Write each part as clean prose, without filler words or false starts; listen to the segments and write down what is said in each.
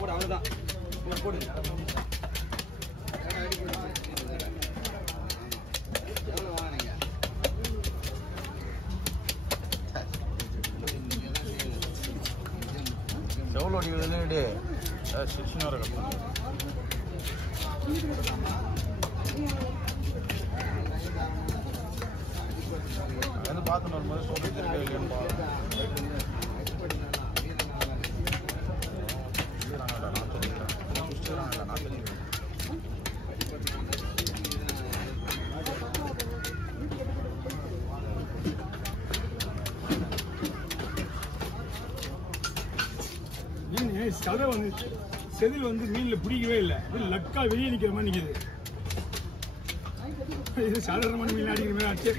போடு அவ்வளோதான் போடுங்க எவ்வளோ வாங்கினீங்க எவ்வளோ அடிக்கிறதுலே சிக்ஸ்டின் வர வந்து பார்த்துன்னு வரும்போது சொல்லி திருக்க இல்லைன்னு நான் சொல்லிக்கிறேன் நான் சொல்லிக்கிறேன் சதை வந்து செதில் வந்து மீன்ல பிடிக்கவே இல்லை லக்கா வெளியே நிக்கிற மாதிரி நிக்குது இது சாதாரணமான மீன் அடிக்கிற மாதிரி ஆச்சு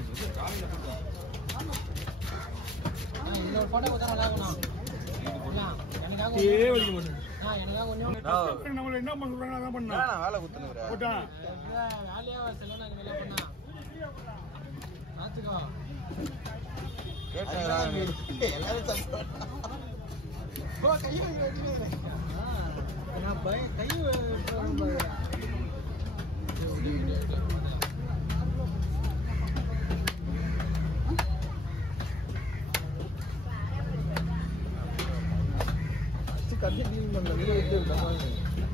நம்மள என்ன பண்றாங்க அதான் பண்ணா வேலை குத்துனுக்குறேன் போட்டா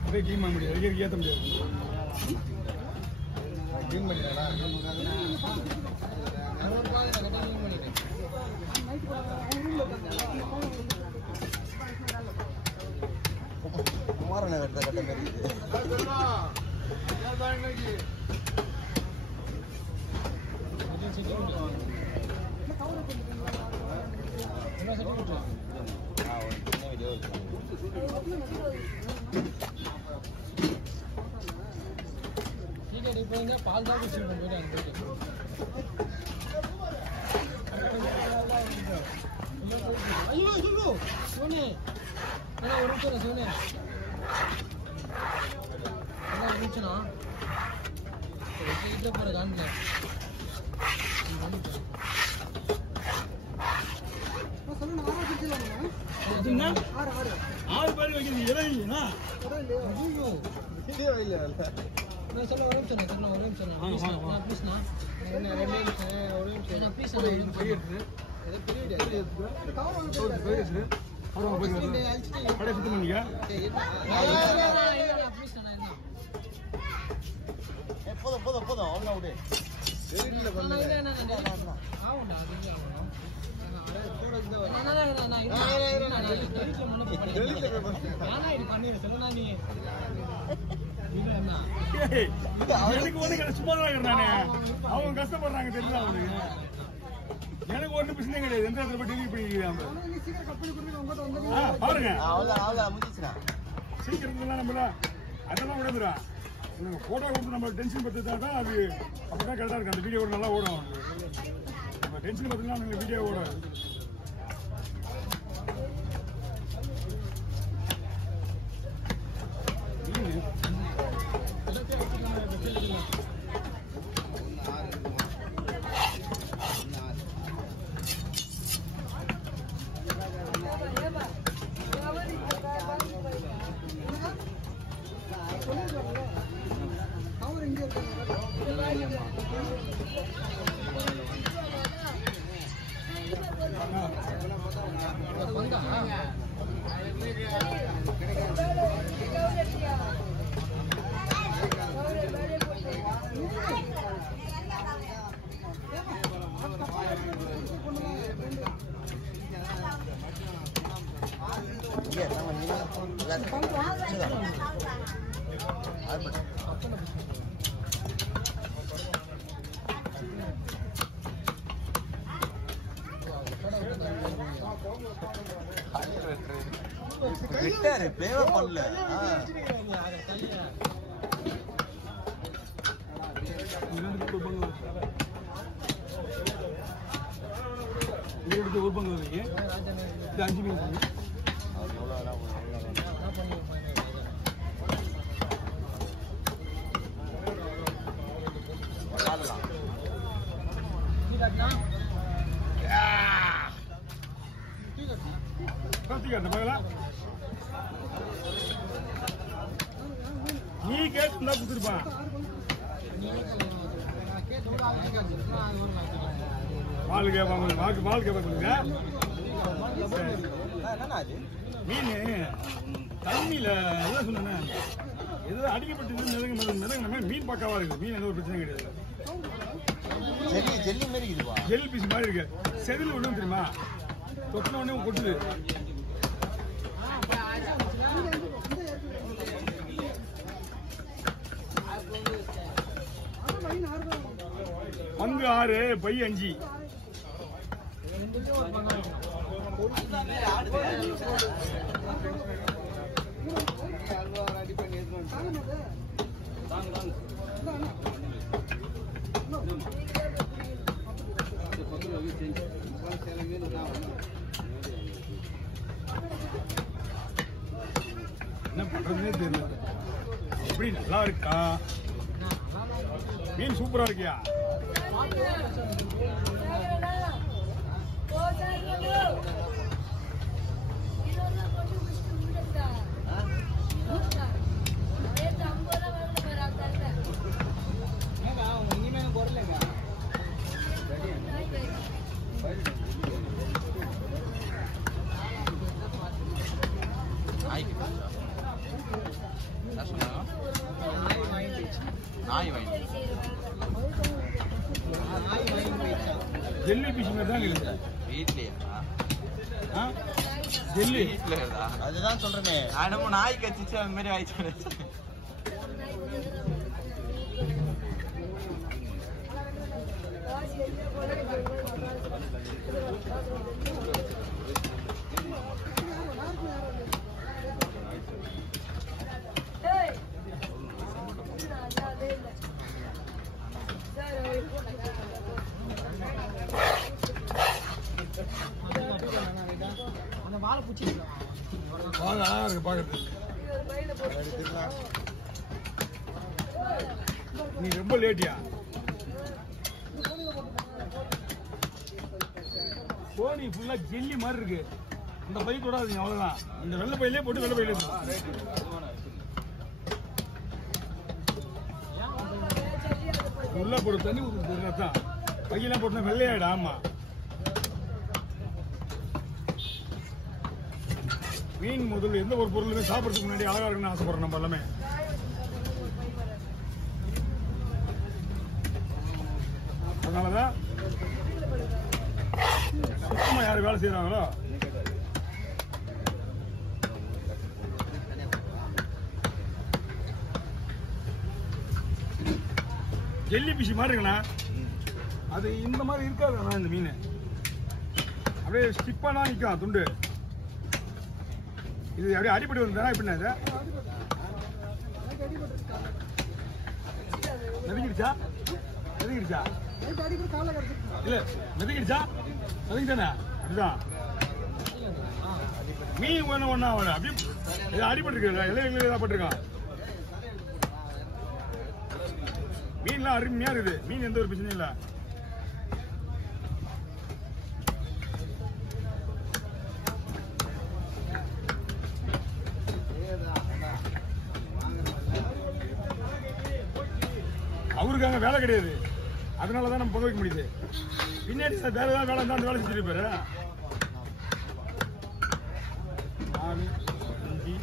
அப்படியே கிளீன் பண்ண முடியாது ஏற்ற முடியாது கிளீன் பண்ணிடா குமாரனை வெட்ட கட்ட மாதிரி பால் தான் ஐயோ சோனே ஒரு நிமிஷம் சோனே ஒரு நிமிஷம்னா வீட்டில் போகிற காண்டில் 6 பேர் வைக்கிறது இறையினா நான் சொல்ல ஒரு நிமிஷம் ப்ளீஸ்ண்ணா போதும் அவங்க விடு அவங்க கஷ்டப்படுறாங்க தெரியல அவனுக்கு எனக்கு ஒண்ணு பிரச்சனை கிடையாது எந்த இடத்துல போய் டெலிவரி பண்ணிக்கிறாங்க பாருங்க சீக்கிரம் நம்மள அதெல்லாம் விடுறா போட்டோ கொடுத்து நம்ம டென்ஷன் படுத்தா தான் அது அப்படிதான் கரெக்டா இருக்கு அந்த வீடியோ நல்லா ஓடும் நம்ம டென்ஷன் பத்தினா நீங்க வீடியோ ஓடும் விட்டாரு பேவ பண்ணல ஒரு பங்கு இது 5 மீன் கார்த்திகா அந்த பகலா நீ கேட்டு கொடுத்துருப்பான். பால் கேட்பாங்க, பால் கேட்பாங்க. மீன் தண்ணியில எல்லாம் சொன்னேன், ஏதோ அடிக்கப்பட்டு மீன் பக்காவா இருக்கு. மீன் எந்த ஒரு பிரச்சனையும் கிடையாது. ஜெல்லி பீஸ் மாதிரி இருக்கு. செதில் ஒண்ணும் தெரியுமா, தொட்டின உடனே கொட்டுது. பங்கு 6, பை 5. என்ன பண்றதுன்னே தெரியல. எப்படி நல்லா இருக்கா மீன்? சூப்பரா இருக்கியா? ஜெல்லி பீஸ் மாதிரி தான் இருக்கு. ஜெல்லி அதுதான் சொல்றேனே, நம்ம நாய் கச்சிச்சு அந்த மாதிரி ஆயிடுச்சு. அந்த வாழை பூச்சி வாழை அழகா இருக்கு பாக்குறது. நீ ரொம்ப லேட்டியா? சோனி ஃபுல்லா ஜெல்லி மாதிரி இருக்கு. இந்த பை தொடாதீங்க, அவ்வளவுதான். இந்த வெள்ளை பையிலே போட்டு வெள்ளை பையிலே உள்ள போட்டு தண்ணி ஊற்றுதான் பையெல்லாம் போட்டு வெள்ளையாயிடும். ஆமா, மீன் முதல் எந்த ஒரு பொருளுமே சாப்பிட்றதுக்கு முன்னாடி அழகா இருக்குன்னு ஆசைப்படுறோம் நம்ம எல்லாமே. அதனாலதான் சுத்தமா யாரு வேலை செய்யறாங்களோ ஜெல்லி பிஷி மாதிரி இருக்குண்ணா. அது இந்த மாதிரி இருக்காது. இந்த மீன் அப்படியே ஸ்டிப்பானா நிற்கும் துண்டு. இது அப்படியே அடிப்படி வந்தா எப்படின்னா இது மெதிக்கிடுச்சா? மெதிக்கிடுச்சா? இல்ல மெதிக்கிடுச்சா? மெதிக்கிட்டானே அப்படிதான். மீன் ஒண்ணு ஒண்ணா அப்படியே அடிபட்டு இருக்கு. இலையில பட்டிருக்கான். மீன்லாம் அருமையா இருக்குது. மீன் எந்த ஒரு பிரச்சனையும் இல்லை. அவருக்காக வேலை கிடையாது, அதனாலதான் நம்ம பொங்க வைக்க முடியுது. பின்னாடி வேற ஏதாவது வேலை இருந்தா அந்த வேலை செஞ்சுட்டு போயிரு. 4, 5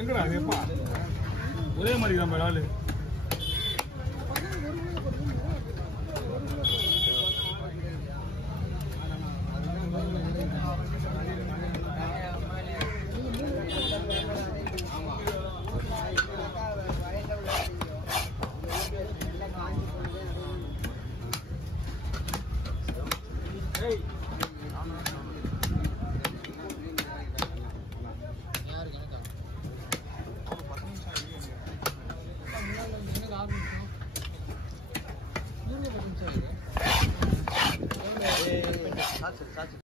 எங்கடா அது எப்பா ஒரே மாதிரி தான் ஆளு.